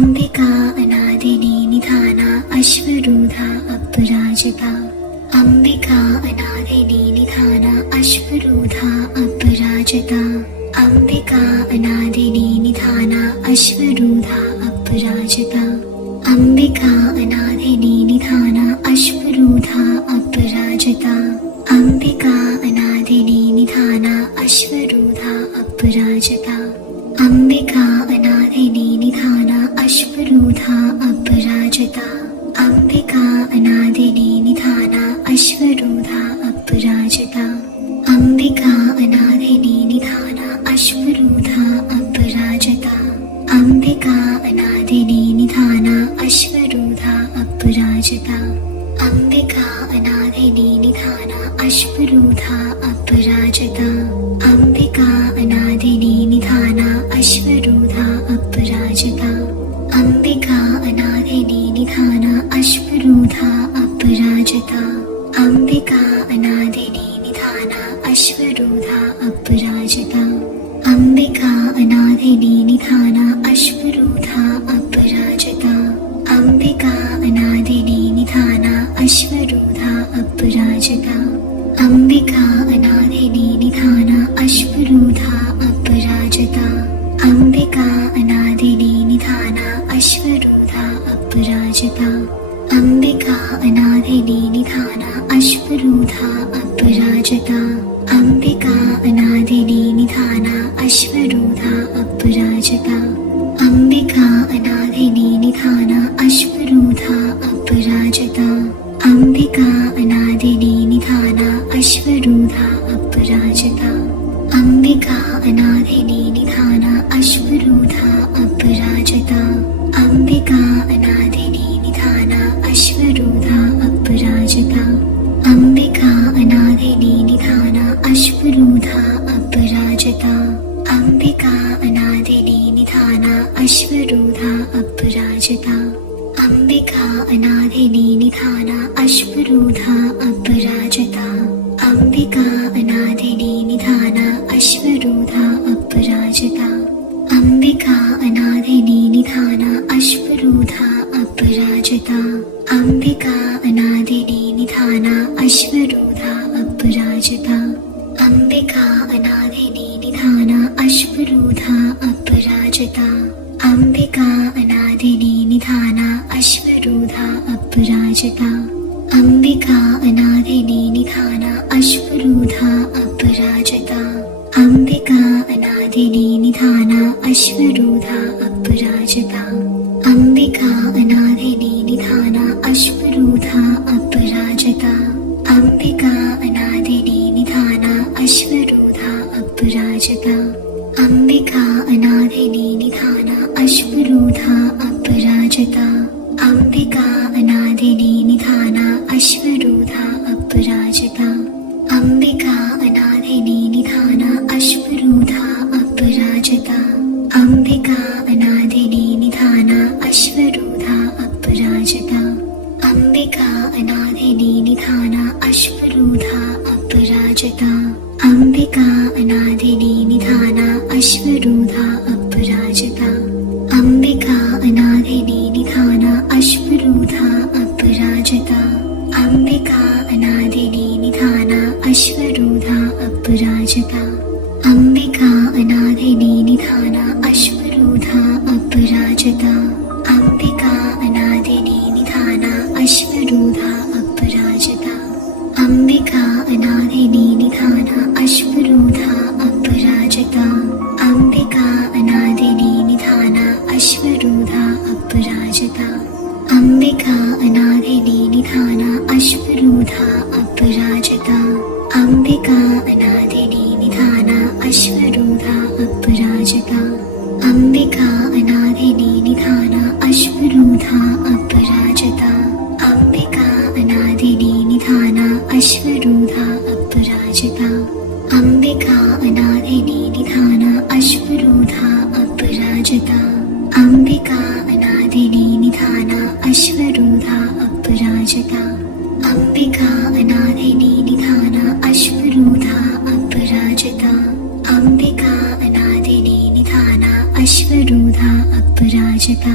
अम्बिका अनादिनी निधाना अश्वरूधा अपराजिता। अम्बिका अनादिनी निधाना अश्वरूधा अपराजिता। अम्बिका अनादिनी निधाना अश्वरूधा अपराजिता। अम्बिका अनादिनी निधाना अश्वरूधा अपराजिता। अम्बिका अनादिनी निधाना अश्वरूधा अपराजिता। अम्बिका अनादिनी निधाना अश्वरूधा अपराजिता। अम्बिका अनादिनी निधाना अश्वरूधा अपराजिता। अम्बिका अनादिनी निधाना अश्वरूधा अपराजिता। अम्बिका अनादिनी निधाना अश्वरूधा अपराजिता। अम्बिका अनादिनी निधाना अश्वरूधा अपराजिता। अम्बिका अनादिनी निधाना अश्वरूधा अपराजिता। अम्बिका अनादिनी निधाना अश्वरूधा अपराजिता। अम्बिका अनादिनी निधाना अश्वरूधा अपराजिता। अम्बिका अनादिनी निधाना अश्वरूधा अपराजिता। अम्बिका अनादिनी निधाना अश्वरूधा अपराजिता। अम्बिका अनादिनी निधाना अश्वरूधा अपराजिता। अम्बिका अनादिनी निधाना अश्वरूधा अपराजिता। अम्बिका अनादिनी निधाना अश्वरूधा अपराजिता। अम्बिका अनादिनी निधाना अश्वरूधा अपराजिता। अम्बिका अनादिनी निधाना अश्वरूधा अपराजिता। अम्बिका अनादिनी निधाना अश्वरूधा अपराजिता। अम्बिका अनादिनी निधाना अश्वरूधा अपराजिता। अम्बिका अनादिनी निधाना अश्वरूधा अपराजिता। अम्बिका अनादिनी निधाना अश्वरूधा अपराजिता। अम्बिका अनादिनी निधाना अश्वरूधा अपराजिता। अम्बिका अनादिनी निधाना अश्वरूधा अपराजिता। अम्बिका अनादिनी निधाना अश्वरूधा अपराजिता। अम्बिका अनादिनी निधाना अश्वरूधा अपराजिता। अम्बिका अनादिनी निधाना अश्वरूधा अपराजिता। अम्बिका अनादिनी निधाना अश्वरूधा अपराजिता। अम्बिका अनादिनी निधाना अश्वरूधा अपराजिता। अम्बिका अनादिनी निधाना अश्वरूधा अपराजिता। अम्बिका अनादिनी निधाना अश्वरूधा अपराजिता। अम्बिका अनादिनी निधाना अश्वरूधा अपराजिता। अम्बिका अनादिनी निधाना अश्वरूधा अपराजिता। अम्बिका अनादिनी निधाना अश्वरूधा अपराजिता। अम्बिका अनादिनी निधाना अश्वरूधा अपराजिता। अम्बिका अनादिनी निधाना अश्वरूधा अपराजिता। अम्बिका अनादिनी निधाना अश्वरूधा अपराजिता। अम्बिका अनादिनी निधाना अश्वरूधा अपराजिता। अम्बिका अनादिनी निधाना अश्वरूधा अपराजिता। अम्बिका अनादिनी निधाना अश्वरूधा अपराजिता। अम्बिका अनादिनी निधाना अश्वरूधा अपराजिता। अम्बिका अनादिनी निधाना अश्वरूधा अपराजिता। अम्बिका अनादिनी निधाना अश्वरूधा अपराजिता। अम्बिका अनादिनी निधाना अश्वरूधा अपराजिता। अम्बिका अनादिनी निधाना अश्वरूधा अपराजिता। अम्बिका अनादिनी निधाना अश्वरूधा अपराजिता। अम्बिका अनादिनी निधाना अश्वरूधा अपराजिता। अम्बिका अनादिनी निधाना अश्वरूधा अपराजिता। अम्बिका अनादिनी निधाना अश्वरूधा अपराजिता। अम्बिका अनादिनी निधाना अश्वरूधा अपराजिता। अम्बिका अनादिनी निधाना अश्वरूधा अपराजिता। अम्बिका अनादिनी निधाना अश्वरूधा अपराजिता। अम्बिका अनादिनी निधाना अश्वरूधा अपराजिता।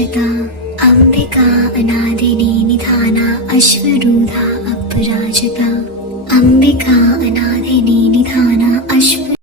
अपराजिता अम्बिका अनादिनी निधाना अश्वरूधा अपराजिता अम्बिका अनादिनी निधाना अश्व